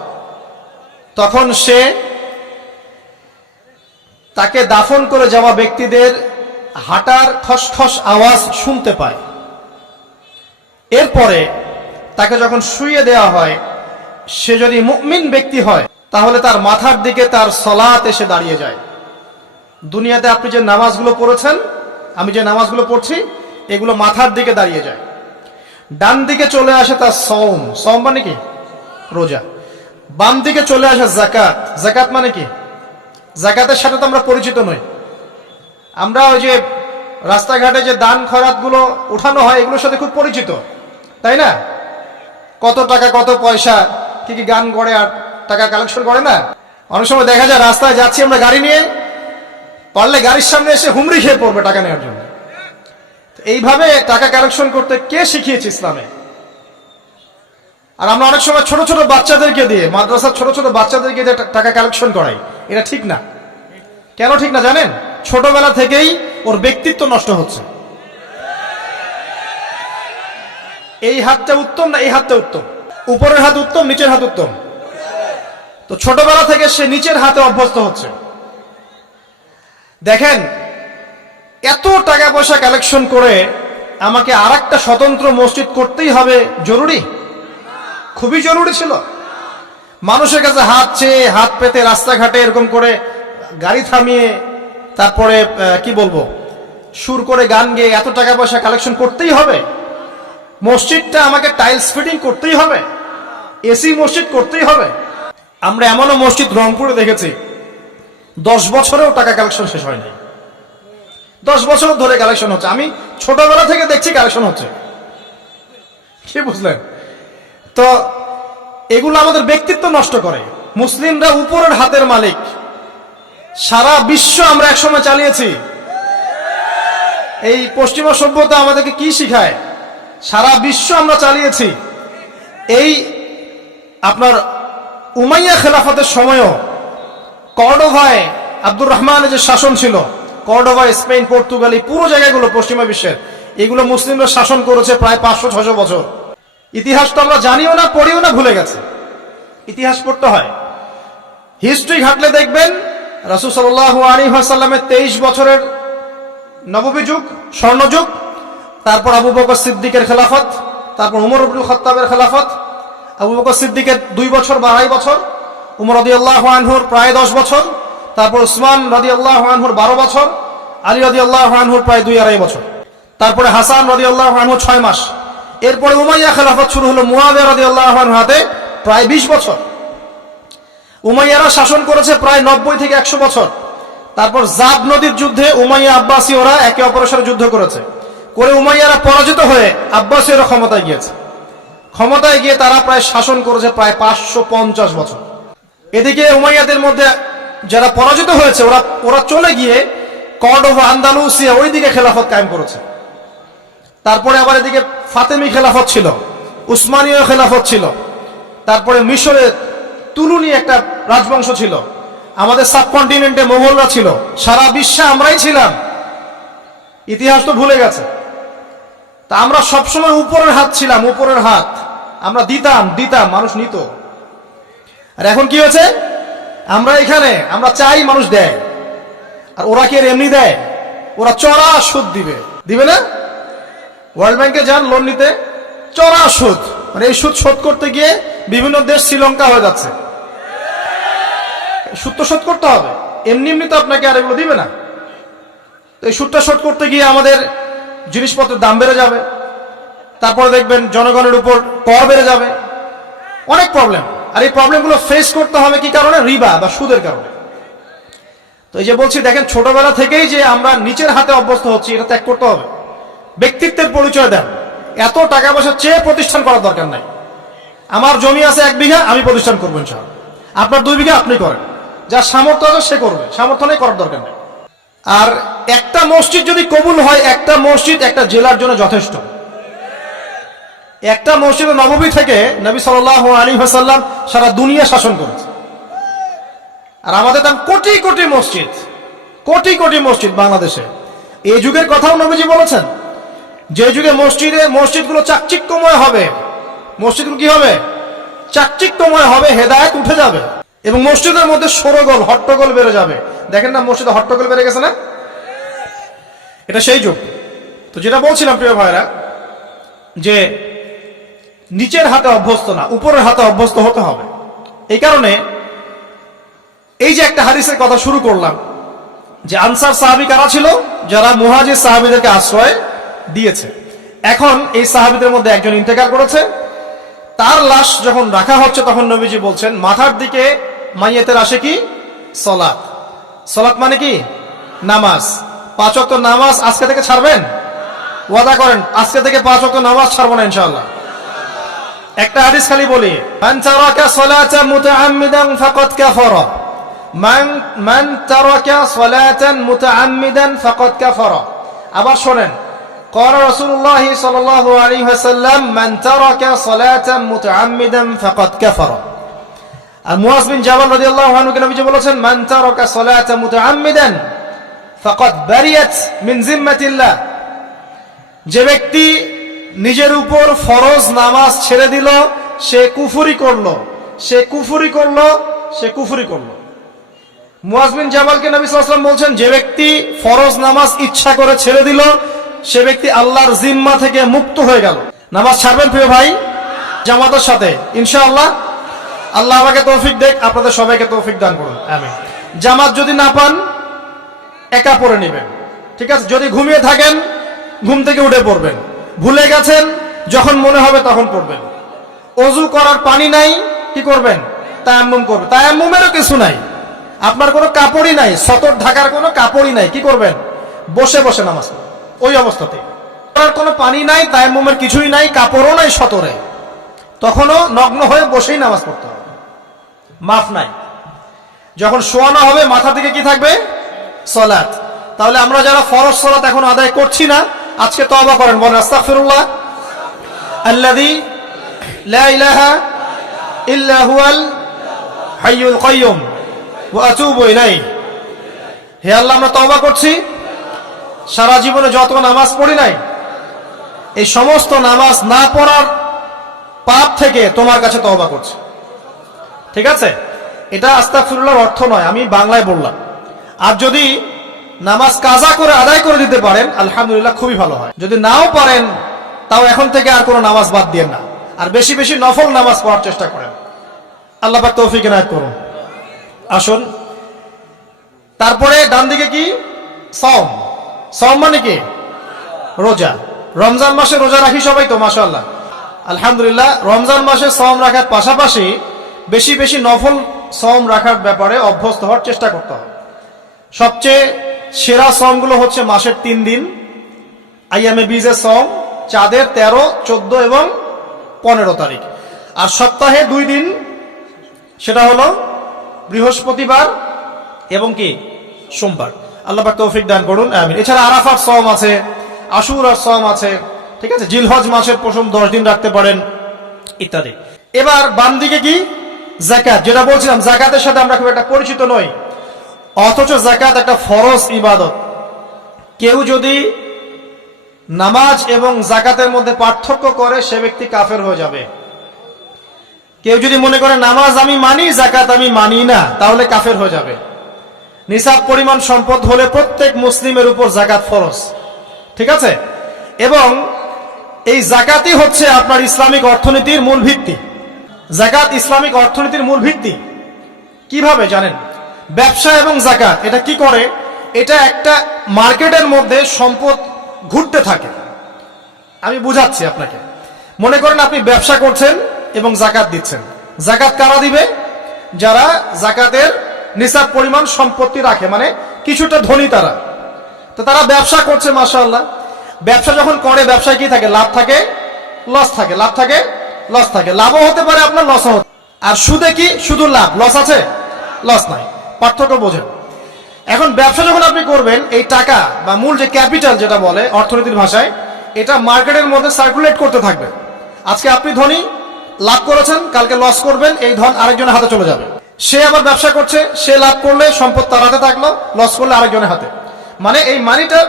তখন সে তাকে দাফন করে যাওয়া ব্যক্তিদের হাঁটার খসখস আওয়াজ শুনতে পায়। এরপরে তাকে যখন শুইয়ে দেওয়া হয়, সে যদি মুমিন ব্যক্তি হয় তাহলে তার মাথার দিকে তার সালাত এসে দাঁড়িয়ে যায়। দুনিয়াতে আপনি যে নামাজগুলো পড়েছেন, আমি যে নামাজগুলো পড়ছি, এগুলো মাথার দিকে দাঁড়িয়ে যায়। ডান দিকে চলে আসে তার সওম, সওম মানে কি? রোজা। বাম দিকে চলে আসে যাকাত, যাকাত মানে কি? যাকাতের সাথে তো আমরা পরিচিত নই। আমরা ওই যে রাস্তাঘাটে যে দান খয়রাত গুলো উঠানো হয় এগুলোর সাথে খুব পরিচিত, তাই না? কত টাকা কত পয়সা, কি কি গান করে আর টাকা কালেকশন করে না? অনেক সময় দেখা যায় রাস্তায় যাচ্ছি আমরা গাড়ি নিয়ে, পারলে গাড়ির সামনে এসে হুমড়ি খেয়ে পড়বে টাকা নেওয়ার জন্য। এইভাবে টাকা কালেকশন করতে কে শিখিয়েছে ইসলামে? আর আমরা অনেক সময় ছোট ছোট বাচ্চাদেরকে দিয়ে, মাদ্রাসার ছোট ছোট বাচ্চাদেরকে দিয়ে টাকা কালেকশন করাই, এটা ঠিক না। কেন ঠিক না জানেন? ছোটবেলা থেকেই ওর ব্যক্তিত্ব নষ্ট হচ্ছে। এই হাতটা উত্তম না এই হাতটা উত্তম? উপরের হাত উত্তম, নিচের হাত উত্তম? তো ছোটবেলা থেকে সে নিচের হাতে অভ্যস্ত হচ্ছে। দেখেন, এত টাকা পয়সা কালেকশন করে আমাকে আরেকটা স্বতন্ত্র মসজিদ করতেই হবে জরুরি? খুবই জরুরি ছিল। মানুষের কাছে হাত চেয়ে, হাত পেতে রাস্তাঘাটে এরকম করে গাড়ি থামিয়ে, তারপরে কি বলবো, সুর করে গান গেয়ে এত টাকা পয়সা কালেকশন করতেই হবে? মসজিদটা আমাকে টাইলস ফিটিং করতেই হবে? এসি মসজিদ করতেই হবে? আমরা এমনও মসজিদ রংপুরে দেখেছি 10 বছরেও টাকা কালেকশন শেষ হয় নাই। 10 বছর ধরে কালেকশন হচ্ছে। আমি ছোটবেলা থেকে দেখছি কালেকশন হচ্ছে। কি বুঝলেন? তো এগুলো আমাদের ব্যক্তিত্ব নষ্ট করে। মুসলিমরা উপরের হাতের মালিক। সারা বিশ্ব আমরা একসময় চালিয়েছি। এই পশ্চিমা সভ্যতা আমাদেরকে কি শিখায়? সারা বিশ্ব আমরা চালিয়েছি। এই আপনার উমাইয়া খেলাফতের সময়ও কর্ডোভায় আব্দুর রহমানের যে শাসন ছিল, কর্ডোভায়, স্পেন, পর্তুগাল, এই পুরো জায়গাগুলো পশ্চিমা বিশ্বের, এগুলো মুসলিমরা শাসন করেছে প্রায় 500-600 বছর। ইতিহাস তো আমরা জানিও না, পড়িও না, ভুলে গেছে। ইতিহাস পড়তে হয়। হিস্ট্রি ঘাটলে দেখবেন রাসূল সাল্লাল্লাহু আলাইহি ওয়াসাল্লামের 23 বছরের নববী যুগ, স্বর্ণযুগ, তারপর আবু বকর সিদ্দিকের খেলাফত, তারপর উমর ইবনুল খাত্তাবের খেলাফত। আবু বকর সিদ্দিকের 2 বছর বা 2.5 বছর, উমর রাদিয়াল্লাহু আনহুর প্রায় 10 বছর, তারপর উসমান রাদিয়াল্লাহু আনহুর 12 বছর, আলী রাদিয়াল্লাহু আনহুর প্রায় 2-2.5 বছর, তারপরে হাসান রাদিয়াল্লাহু আনহু 6 মাস। এরপরে উমাইয়া খেলাফত শুরু হলো মুয়াবিয়া রাদিয়াল্লাহু আনহুর হাতে, প্রায় 20 বছর। উমাইয়ারা শাসন করেছে প্রায় 90 থেকে 100 বছর। তারপর জাব নদীর যুদ্ধে উমাইয়া আব্বাসী ওরা একে অপরের সাথে যুদ্ধ করেছে, করে উমাইয়ারা পরাজিত হয়ে আব্বাসীরা ক্ষমতায় গিয়েছে। ক্ষমতায় গিয়ে তারা প্রায় শাসন করেছে প্রায় 550 বছর। এদিকে উমাইয়াদের মধ্যে যারা পরাজিত হয়েছে ওরা চলে গিয়ে কর্ডোভা, আন্দালুসিয়া, ওইদিকে খেলাফত কায়েম করেছে। তারপরে আবার এদিকে ফাতেমি খেলাফত ছিল, উসমানীয় খেলাফত ছিল, তারপরে মিশরে তুলুনি একটা রাজবংশ ছিল, আমাদের সাবকন্টিনেন্টে মোগলরা ছিল, সারা বিশ্বে আমরাই ছিলাম। ইতিহাস তো ভুলে গেছে। তা আমরা সবসময় উপরের হাত ছিলাম, উপরের হাত আমরা দিতাম, মানুষ নিত। আর এখন কি হয়েছে? আমরা এখানে আমরা চাই, মানুষ দেয়। আর ওরা কি আর এমনি দেয়? ওরা চড়া সুদ দিবে, দিবে না? ওয়ার্ল্ড ব্যাংকে যান লোন নিতে, চড়া সুদ, মানে এই সুদ শোধ করতে গিয়ে বিভিন্ন দেশ শ্রীলঙ্কা হয়ে যাচ্ছে। সুদ তো শোধ করতে হবে, এমনি এমনি তো আপনাকে আর এগুলো দিবে না। তো এই সুদটা শোধ করতে গিয়ে আমাদের জিনিসপত্রের দাম বেড়ে যাবে, তারপরে দেখবেন জনগণের উপর কর বেড়ে যাবে, অনেক প্রবলেম। আর এই প্রবলেমগুলো ফেস করতে হবে কি কারণে? রিবা বা সুদের কারণে। তো এই যে বলছি, দেখেন ছোটবেলা থেকেই যে আমরা নিচের হাতে অভ্যস্ত হচ্ছি, এটা ত্যাগ করতে হবে। ব্যক্তিত্বের পরিচয় দেন, এত টাকা পয়সা চেয়ে প্রতিষ্ঠান করার দরকার নাই। আমার জমি আছে 1 বিঘা, আমি প্রতিষ্ঠান করবো ইনশাআল্লাহ। আপনার 2 বিঘা আপনি করেন, যার সামর্থ্য আছে সে করবে, সামর্থ্য নেই করার দরকার নেই। আর একটা মসজিদ যদি কবুল হয়, একটা মসজিদ একটা জেলার জন্য যথেষ্ট। একটা মসজিদ নববী থেকে নবী সাল্লাল্লাহু আলাইহি ওয়াসাল্লাম সারা দুনিয়া শাসন করেছে। আর আমাদের দাম কোটি কোটি মসজিদ, কোটি কোটি মসজিদ বাংলাদেশে। এই যুগের কথাও নবীজি বলেছেন, যে যুগে মসজিদগুলো চাকচিক্যময় হবে, মসজিদগুলো কি হবে? চাকচিক্যময় হবে, হেদায়েত উঠে যাবে এবং মসজিদের মধ্যে শোরগোল হট্টগোল বেড়ে যাবে। দেখেন না মসজিদে হট্টগোল বেড়ে গেছে না? এটা সেই যুগ। তো যেটা বলছিলাম প্রিয় ভাইরা, যে নিচের হাতে অভ্যস্ত না, উপরের হাতে অভ্যস্ত হতে হবে। এই কারণে এই যে একটা হাদিসের কথা শুরু করলাম, যে আনসার সাহাবী কারা ছিল? যারা মুহাজির সাহাবীদেরকে আশ্রয় দিয়েছে। এখন এই সাহাবীদের মধ্যে একজন ইন্তেকাল করেছে, তার লাশ যখন রাখা হচ্ছে তখন নবীজি বলছেন, মাথার দিকে মাইয়েতের আসে কি? সালাত। সালাত মানে কি? নামাজ। 5 ওয়াক্ত নামাজ আজকে থেকে ছাড়বেন? ওয়াদা করেন আজকে থেকে 5 ওয়াক্ত নামাজ ছাড়বো না ইনশাআল্লাহ। একটা হাদিস খালি বলি, মান তারাকা সালাতান মুতাআম্মিদান ফাকাদ কাফারা, মান তারাকা সালাতান মুতাআম্মিদান ফাকাদ কাফারা। আবার শুনেন, قال رسول الله صلى الله عليه وسلم من ترك صلاة متعمدا فقد كفر। আর মুয়াজ বিন জাবাল রাদিয়াল্লাহু আনহু কে নবীজি বলেছেন, মান তারাকা সালাতা মুতাআম্মিদান ফাকাদ বারিয়াত মিন জিম্মাতিল্লাহ। যে ব্যক্তি নিজের উপর ফরজ নামাজ ছেড়ে দিল, সে কুফরি করলো, সে কুফরি করলো, সে কুফরি করলো। মুয়াজ বিন জাবালকে নবী সাল্লাল্লাহু আলাইহি ওয়াসাল্লাম বলছেন, যে ব্যক্তি ফরজ নামাজ ইচ্ছা করে ছেড়ে দিল, সে ব্যক্তি আল্লাহর জিম্মা থেকে মুক্ত হয়ে গেল। নামাজ ছাড়বেন প্রিয় ভাই জামাতের সাথে ইনশাআল্লাহ। আল্লাহ আমাকে তৌফিক দেখ, আপনাদের সবাইকে তৌফিক দান করুন, আমিন। জামাত যদি না পান একা পড়ে নেবেন, ঠিক আছে? যদি ঘুমিয়ে থাকেন ঘুম থেকে উঠে পড়বেন, ভুলে গেছেন যখন মনে হবে তখন পড়বেন। ওযু করার পানি নাই, কি করবেন? তায়াম্মুম করবেন। তায়াম্মুমেরও কিছু নাই, আপনার কোনো কাপড়ই নাই, সতর ঢাকার কোনো কাপড়ই নাই, কি করবেন? বসে বসে নামাজ পড়বেন। ওই অবস্থাতে কোনো পানি নাই, তায়াম্মুমের কিছুই নাই, কাপড়ও নাই সতরে, তখনও নগ্ন হয়ে বসেই নামাজ পড়তে হবে, মাফ নাই। যখন শোয়ানো হবে মাথা থেকে কি থাকবে? সালাত। তাহলে আমরা যারা ফরজ সালাত এখন আদায় করছি না, আজকে তওবা করেন, বলেন আস্তাগফিরুল্লাহ আল্লাযী লা ইলাহা ইল্লা হুয়াল হাইয়ুল কাইয়্যুম ওয়া আতুবু ইলাইহি। হে আল্লাহ, আমরা তওবা করছি, সারা জীবনে যত নামাজ পড়ি নাই, এই সমস্ত নামাজ না পড়ার পাপ থেকে তোমার কাছে তওবা করছি। ঠিক আছে? এটা আস্তাগফিরুল্লাহর অর্থ নয়, আমি বাংলায় বললাম। আর যদি নামাজ কাজা করে আদায় করে দিতে পারেন আলহামদুলিল্লাহ, খুবই ভালো হয়। যদি নাও পারেন তাও এখন থেকে আর কোনো নামাজ বাদ দিয়েন না, আর বেশি বেশি নফল নামাজ পড়ার চেষ্টা করেন। আল্লাহ পাক তৌফিক এনায়েত করুন। আসুন, তারপরে ডান দিকে কি? সাওম। সাওম মানে কি? রোজা। রমজান মাসে রোজা রাখি সবাই তো, মাশাআল্লাহ, আলহামদুলিল্লাহ। রমজান মাসে সাওম রাখার পাশাপাশি বেশি বেশি নফল সাওম রাখার ব্যাপারে অভ্যস্ত হওয়ার চেষ্টা করতে হবে। সবচেয়ে সেরা সাওমগুলো হচ্ছে মাসের 3 দিন, আইয়ামে বীজের সাওম, চাঁদের 13, 14 এবং 15 তারিখ। আর সপ্তাহে 2 দিন, সেটা হলো বৃহস্পতিবার এবং কি? সোমবার। আল্লাহ পাক তৌফিক দান করুন, আমিন। এছাড়া আরাফার সাওম আছে, আশুরার সাওম আছে, ঠিক আছে? জিলহজ মাসের প্রথম 10 দিন রাখতে পারেন, ইত্যাদি। এবার বাম দিকে কি? যাকাত। যেটা বলছিলাম, যাকাতের সাথে আমরা খুব একটা পরিচিত নই, অথচ যাকাত একটা ফরজ ইবাদত। কেউ যদি নামাজ এবং যাকাতের মধ্যে পার্থক্য করে, সে ব্যক্তি কাফের হয়ে যাবে। কেউ যদি মনে করে নামাজ আমি মানি, যাকাত আমি মানি না, তাহলে কাফের হয়ে যাবে। নিসাব পরিমাণ সম্পদ হলে প্রত্যেক মুসলিমের উপর যাকাত ফরজ, ঠিক আছে? এবং এই যাকাতই হচ্ছে আপনার ইসলামিক অর্থনীতির মূল ভিত্তি। যাকাত ইসলামিক অর্থনীতির মূল ভিত্তি। কিভাবে জানেন? ব্যবসা এবং যাকাত এটা কি করে? এটা একটা মার্কেটের মধ্যে সম্পদ ঘুরতে থাকে। আমি বুঝাচ্ছি আপনাকে। মনে করেন আপনি ব্যবসা করছেন এবং যাকাত দিচ্ছেন। যাকাত কারা দিবে? যারা যাকাতের নিসাব পরিমাণ সম্পত্তি রাখে, মানে কিছুটা ধনী তারা। তো তারা ব্যবসা করছে, মাশাআল্লাহ। ব্যবসা যখন করে, ব্যবসায় কি থাকে? লাভ থাকে, লস থাকে, লাভ থাকে, লস থাকে। লাভও হতে পারে আপনার, লসও হতে। আর সুদে কি শুধু লাভ, লস আছে? লস নাই। পার্থক্য বোঝেন। এখন ব্যবসা যখন আপনি করবেন, এই টাকা বা মূল যে ক্যাপিটাল যেটা বলে অর্থনীতির ভাষায়, এটা মার্কেটের মধ্যে সার্কুলেট করতে থাকবে। আজকে আপনি ধনী, লাভ করেছেন, কালকে লস করবেন, এই ধন আরেকজনের হাতে চলে যাবে। সে আবার ব্যবসা করছে, সে লাভ করলে সম্পদ তার হাতে থাকলো, লস করলে আরেকজনের হাতে। মানে এই মানিটা,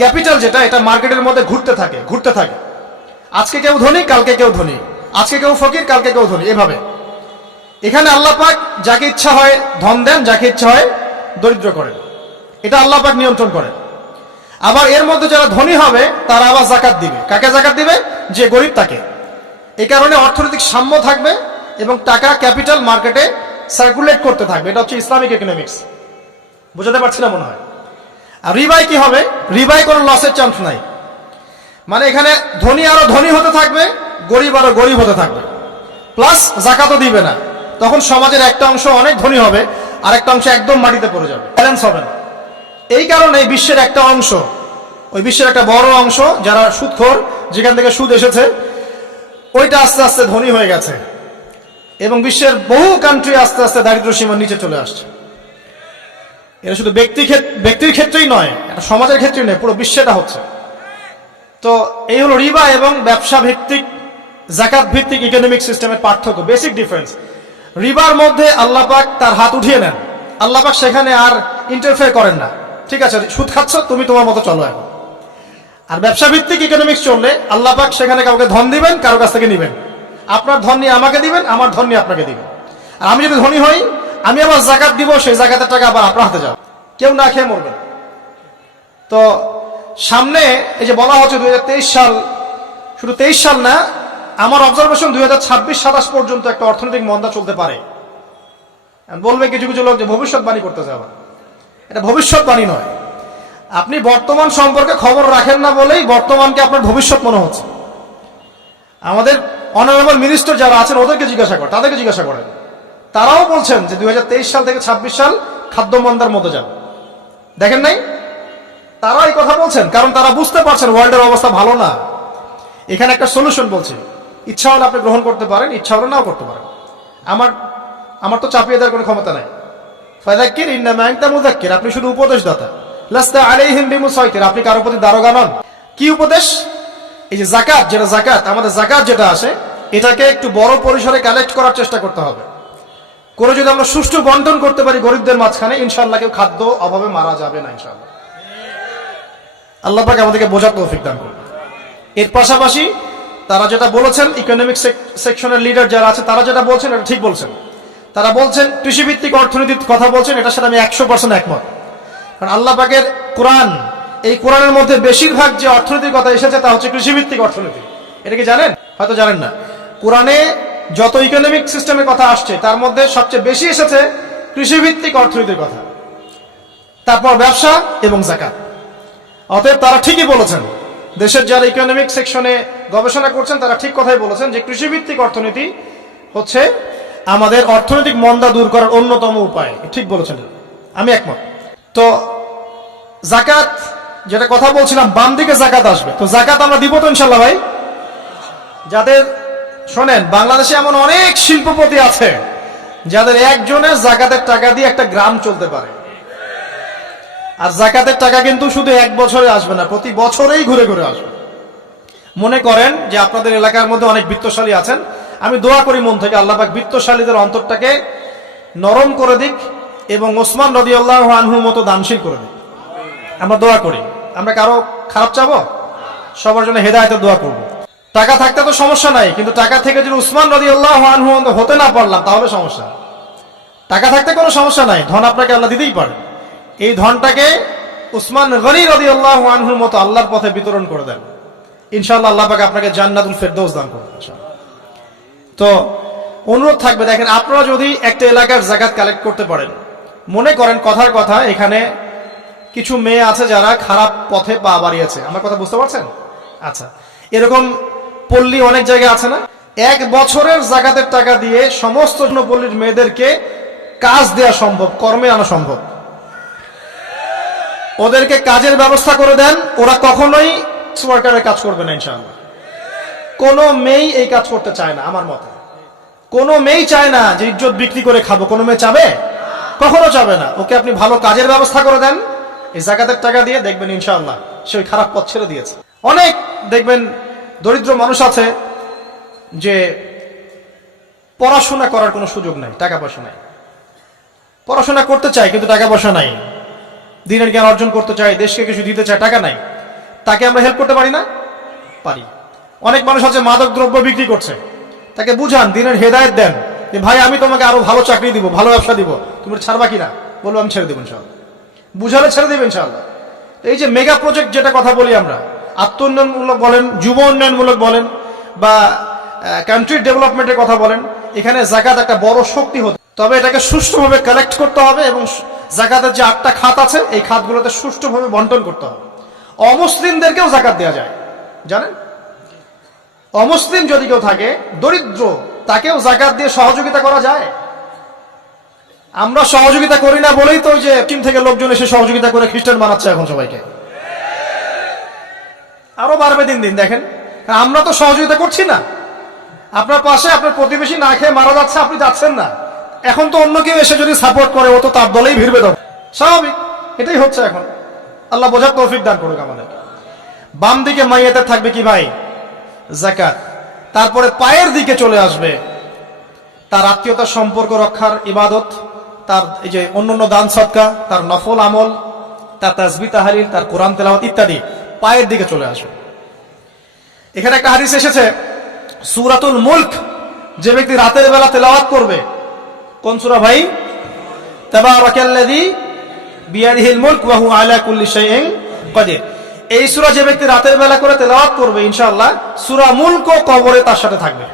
ক্যাপিটাল যেটা, এটা মার্কেটের মধ্যে ঘুরতে থাকে, ঘুরতে থাকে। আজকে কেউ ধনী, কালকে কেউ ধনী, আজকে কেউ ফকির, কালকে কেউ ধনী, এভাবে। এখানে আল্লাহ পাক যাকে ইচ্ছা হয় ধন দেন, যাকে ইচ্ছা হয় দরিদ্র করেন। এটা আল্লাহ পাক নিয়ন্ত্রণ করেন। আবার এর মধ্যে যারা ধনী হবে তারা আবার যাকাত দিবে। কাকে যাকাত দিবে? যে গরিব তাকে। এই কারণে অর্থনৈতিক সাম্য থাকবে এবং টাকা, ক্যাপিটাল মার্কেটে সার্কুলেট করতে থাকবে। এটা হচ্ছে ইসলামিক ইকোনমিক্স। বুঝাতে পারছি না মনে হয়? আর রিবায় কি হবে? রিবায় কোনো লসের চান্স নাই। মানে এখানে ধনী আরো ধনী হতে থাকবে, গরিব আরো গরিব হতে থাকবে, প্লাস যাকাতও দিবে না। তখন সমাজের একটা অংশ অনেক ধনী হবে, আর একটা অংশ একদম মাটিতে পড়ে যাবে, ব্যালেন্স হবে না। এই কারণে বিশ্বের একটা অংশ, ওই বিশ্বের একটা বড় অংশ যারা সুদখোর, যেখান থেকে সুদ এসেছে, ওইটা আস্তে আস্তে ধনী হয়ে গেছে এবং বিশ্বের বহু কান্ট্রি আস্তে আস্তে দারিদ্র সীমার নিচে চলে আসছে। এটা শুধু ব্যক্তির ক্ষেত্রেই নয়, এটা সমাজের ক্ষেত্রেই নয়, পুরো বিশ্বেটা হচ্ছে। তো এই হলো রিবা এবং ব্যবসা ভিত্তিক, যাকাত ভিত্তিক ইকোনমিক সিস্টেমের পার্থক্য, বেসিক ডিফারেন্স। রিবার মধ্যে আল্লাহ পাক তার হাত উঠিয়ে নেন, আল্লাহ পাক সেখানে আর ইন্টারফেয়ার করেন না। ঠিক আছে, সুদ খাচ্ছ, তুমি তোমার মতো চলো এখন। আর ব্যবসা ভিত্তিক ইকোনমিক্স চললে আল্লাহ পাক সেখানে কাউকে ধন দিবেন, কারো কাছ থেকে নিবেন। আপনার ধন নিয়ে আমাকে দিবেন, আমার ধন নিয়ে আপনাকে দিবেন। আর আমি যদি ধনী হই, আমি আবার যাকাত দিব, সেই যাকাতের টাকা আবার আপনার হাতে যাবে, কেউ না খেয়ে মরবে। তো সামনে এই যে বলা হচ্ছে 2023 সাল, শুধু 23 সাল না, আমার অবজারভেশন 2026-27 পর্যন্ত একটা অর্থনৈতিক মন্দা চলতে পারে। বলবে কিছু কিছু লোক যে ভবিষ্যৎবাণী করতেছে। আবার এটা ভবিষ্যৎবাণী নয়। আপনি বর্তমান সম্পর্কে খবর রাখেন না বলেই বর্তমানকে আপনার ভবিষ্যৎ মনে হচ্ছে। আমাদের অনারেবল মিনিস্টার যারা আছেন ওদেরকে জিজ্ঞাসা করেন, তাদেরকে জিজ্ঞাসা করেন, তারাও বলছেন যে 2023 সাল থেকে 26 সাল খাদ্য মন্দার মধ্যে যাবে। দেখেন নাই? তারা এই কথা বলছেন কারণ তারা বুঝতে পারছেন ওয়ার্ল্ডের অবস্থা ভালো না। এখানে একটা সলিউশন বলছে, ইচ্ছা হলে আপনি গ্রহণ করতে পারেন, ইচ্ছা হলে নাও করতে পারেন। আমার তো চাপিয়ে দেওয়ার কোনো ক্ষমতা নাই। ফাযাক্কির ইন্নামা আনতা মুযাক্কির, আপনি শুধু উপদেশদাতা। লাস্তা আলাইহিম বিমুসাইতির, আপনি কারো প্রতি দারোগা নন। কি উপদেশ? এই যে যাকাত, যেটা যাকাত, আমাদের যাকাত যেটা আসে, এটাকে একটু বড় পরিসরে কালেক্ট করার চেষ্টা করতে হবে। করে যদি আমরা সুষ্ঠু বন্টন করতে পারি গরিবদের মাঝখানে, ইনশাআল্লাহ কেউ খাদ্য অভাবে মারা যাবে না ইনশাআল্লাহ। আল্লাহ পাক আমাদেরকে বোঝার তৌফিক দান করুন। এর পাশাপাশি তারা যেটা বলেছেন, ইকোনমিক সেকশনের লিডার যারা আছে তারা যেটা বলছেন এটা ঠিক বলছেন। তারা বলছেন কৃষিভিত্তিক অর্থনীতির কথা বলছেন, এটার সাথে আমি 100% একমত। কারণ আল্লাহ পাকের কোরআন, এই কোরআনের মধ্যে বেশিরভাগ যে অর্থনীতির কথা এসেছে তা হচ্ছে কৃষিভিত্তিক অর্থনীতি। এটা কি জানেন? হয়তো জানেন না। কোরআনে যত ইকোনমিক সিস্টেমের কথা আসছে তার মধ্যে সবচেয়ে বেশি এসেছে কৃষিভিত্তিক অর্থনীতির কথা, তারপর ব্যবসা এবং যাকাত। অতএব তারা ঠিকই বলেছেন, দেশের যারা ইকোনমিক সেকশনে গবেষণা করছেন তারা ঠিক কথাই বলেছেন যে কৃষিভিত্তিক অর্থনীতি হচ্ছে আমাদের অর্থনৈতিক মন্দা দূর করার অন্যতম উপায়। ঠিক বলেছেন, আমি একমত। তো যাকাত যেটা কথা বলছিলাম, বাম দিকে যাকাত আসবে। তো যাকাত আমরা দিব তো ইনশাল্লাহ ভাই। যাদের শোনেন, বাংলাদেশে এমন অনেক শিল্পপতি আছে যাদের একজনের যাকাতের টাকা দিয়ে একটা গ্রাম চলতে পারে। আর যাকাতের টাকা কিন্তু শুধু এক বছরে আসবে না, প্রতি বছরেই ঘুরে ঘুরে আসবে। মনে করেন যে আপনাদের এলাকার মধ্যে অনেক বিত্তশালী আছেন, আমি দোয়া করি মন থেকে আল্লাহ পাক বিত্তশালীদের অন্তরটাকে নরম করে দিক এবং ওসমান রাদিয়াল্লাহু আনহুর মতো দানশীল করে দিক। আমরা দোয়া করি। আমরা কারো খারাপ চাবো? সবার জন্য হেদায়েতের দোয়া করব। টাকা থাকতে তো সমস্যা নাই, কিন্তু টাকা থেকে যদি উসমান রাদিয়াল্লাহু আনহু হতে না পারলাম তাহলে সমস্যা। টাকা থাকতে কোনো সমস্যা নাই, ধন আপনাকে আল্লাহ দিতেই পারে, এই ধনটাকে উসমান গনি রাদিয়াল্লাহু আনহুর মতো আল্লাহর পথে বিতরণ করে দেন, ইনশাআল্লাহ আল্লাহ পাক আপনাকে জান্নাতুল ফেরদৌস দান করবেন ইনশাআল্লাহ। তো অনুরোধ থাকবে, দেখেন আপনারা যদি একটা এলাকার যাকাত কালেক্ট করতে পারেন, মনে করেন কথার কথা এখানে কিছু মেয়ে আছে যারা খারাপ পথে পা বাড়িয়েছে, আমার কথা বুঝতে পারছেন? আচ্ছা, এরকম পল্লী অনেক জায়গায় আছে না? এক বছরের যাকাতের টাকা দিয়ে সমস্ত পল্লীর মেয়েদেরকে কাজ দেওয়া সম্ভব, কর্মে আনা সম্ভব। ওদেরকে কাজের ব্যবস্থা করে দেন, ওরা কখনোই ওয়ার্কারের কাজ করবে না ইনশাআল্লাহ। কোনো মেয়ে এই কাজ করতে চায় না আমার মতে, কোনো মেয়ে চায় না যে ইজ্জত বিক্রি করে খাবো, কোনো মেয়ে চাবে? কখনো চাবে না। ওকে আপনি ভালো কাজের ব্যবস্থা করে দেন এই যাকাতের টাকা দিয়ে, দেখবেন ইনশাআল্লাহ সে ওই খারাপ পথ ছেড়ে দিয়েছে। অনেক দেখবেন দরিদ্র মানুষ আছে যে পড়াশোনা করার কোনো সুযোগ নাই, টাকা পয়সা নাই, পড়াশোনা করতে চায় কিন্তু টাকা পয়সা নাই, দিনের জ্ঞান অর্জন করতে চায়, দেশকে কিছু দিতে চায়, টাকা নাই, তাকে আমরা হেল্প করতে পারি না? পারি। অনেক মানুষ আছে মাদক দ্রব্য বিক্রি করছে, তাকে বুঝান, দিনের হেদায়েত দেন যে ভাই আমি তোমাকে আরো ভালো চাকরি দিব, ভালো ব্যবসা দিব, তুমি ছাড়বা কিনা? বলবো আমি ছেড়ে দেবো ইনশাআল্লাহ। বুঝালে ছেড়ে দেবে ইনশাআল্লাহ। এই যে মেগা প্রজেক্ট যেটা কথা বলি আমরা, আত্ম উন্নয়নমূলক বলেন, যুব উন্নয়নমূলক বলেন, বা কান্ট্রি ডেভেলপমেন্টের কথা বলেন, এখানে যাকাত একটা বড় শক্তি হতে, তবে এটাকে সুষ্ঠুভাবে কালেক্ট করতে হবে এবং যাকাতের যে 8টা খাত আছে এই খাতগুলোতে সুষ্ঠুভাবে বন্টন করতে হবে। অমুসলিমদেরকেও যাকাত দেওয়া যায়, জানেন? অমুসলিম যদি কেউ থাকে, দরিদ্র, তাকেও যাকাত দিয়ে সহযোগিতা করা যায়। আমরা সহযোগিতা করি না বলেই তো যে চীন থেকে লোকজন এসে সহযোগিতা করে খ্রিস্টান বানাচ্ছে এখন সবাইকে, আরো বাড়বে দিন দিন। দেখেন আমরা তো সহযোগিতা করছি না, আপনার পাশে আপনার প্রতিবেশী না খেয়ে মারা যাচ্ছে, আপনি যাচ্ছেন না, এখন তো অন্য কেউ এসে যদি সাপোর্ট করে ও তো তার দলেই ভিড়বে, তখন স্বাভাবিক। এটাই হচ্ছে এখন। আল্লাহ বোঝার তৌফিক দান করুক আমাদের। বাম দিকে মাইয়াতের থাকবে কি ভাই? যাকাত। তারপরে পায়ের দিকে চলে আসবে তার আত্মীয়তার সম্পর্ক রক্ষার ইবাদত, তার এই যে অন্যান্য দান সদকা, তার নফল আমল, তার তাসবিহ তাহলিল, তার কোরআন তেলাওয়াত ইত্যাদি পায়ের দিকে চলে আসবে। এখানে একটা হাদিস এসেছে, সূরাতুল মুলক যে ব্যক্তি রাতের বেলা তেলাওয়াত করবে, কোন সূরা ভাই? তাবারাকাল্লাযী বিয়াদিহিল মুলক ওয়া হুয়া আলা কুল্লি শাইইন কাদির। এই সূরা যে ব্যক্তি রাতের বেলা করে তেলাওয়াত করবে, ইনশাআল্লাহ সূরা মুলক কবরে তার সাথে থাকবে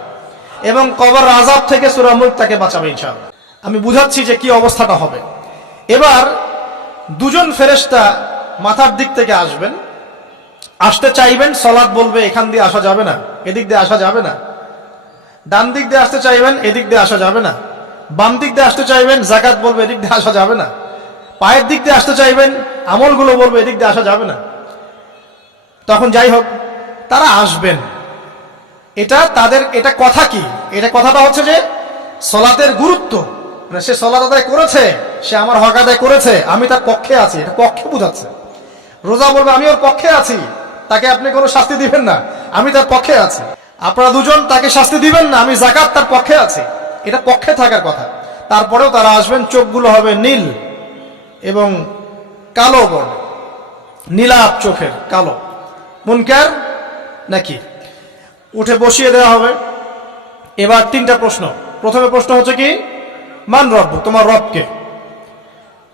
এবং কবর আযাব থেকে সূরা মুলক তাকে বাঁচাবে ইনশাআল্লাহ। আমি বুঝাচ্ছি যে কি অবস্থাটা হবে। এবার দুজন ফেরেশতা মাথার দিক থেকে আসবেন, আসতে চাইবেন, সালাত বলবে এখান দিয়ে আসা যাবে না, এদিক দিয়ে আসা যাবে না। ডান দিক দিয়ে আসতে চাইবেন, এদিক দিয়ে আসা যাবে না। বাম দিক দিয়ে আসতে চাইবেন, যাকাত বলবে এদিক দিয়ে আসা যাবে না। পায়ের দিক দিয়ে আসতে চাইবেন, আমলগুলো বলবে এদিক দিয়ে আসা যাবে না। তখন যাই হোক তারা আসবেন। এটা তাদের, এটা কথা কি? এটা কথাটা হচ্ছে যে সালাতের গুরুত্ব, মানে সে সালাত আদায় করেছে, সে আমার হক আদায় করেছে, আমি তার পক্ষে আছি, এটা পক্ষে বোঝাচ্ছে। রোজা বলবে আমি ওর পক্ষে আছি, তাকে আপনি কোনো শাস্তি দিবেন না, আমি তার পক্ষে আছি। আপনারা দুজন তাকে শাস্তি দিবেন না, আমি যাকাত তার পক্ষে আছি, এটা পক্ষে থাকার কথা। তারপরেও তারা আসবেন, চোখগুলো হবে নীল এবং কালো বর্ণ, নীলাভ চোখের, কালো। মুনকার নাকি উঠে বসিয়ে দেওয়া হবে। এবার 3টা প্রশ্ন। প্রথমে প্রশ্ন হচ্ছে কি? মান রব্বুক, তোমার রবকে?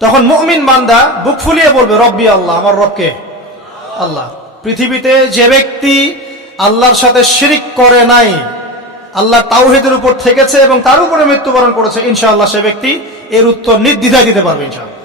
তখন মুমিন বান্দা বুক ফুলিয়ে বলবে রব্বি আল্লাহ, আমার রবকে আল্লাহ। পৃথিবীতে যে ব্যক্তি আল্লাহর সাথে শিরিক করে নাই, আল্লাহ তাওহীদের উপর থেকেছে এবং তার উপরে মৃত্যুবরণ করেছে, ইনশাআল্লাহ সে ব্যক্তি এর উত্তর নির্দ্বিধায় দিতে পারবে ইনশাআল্লাহ।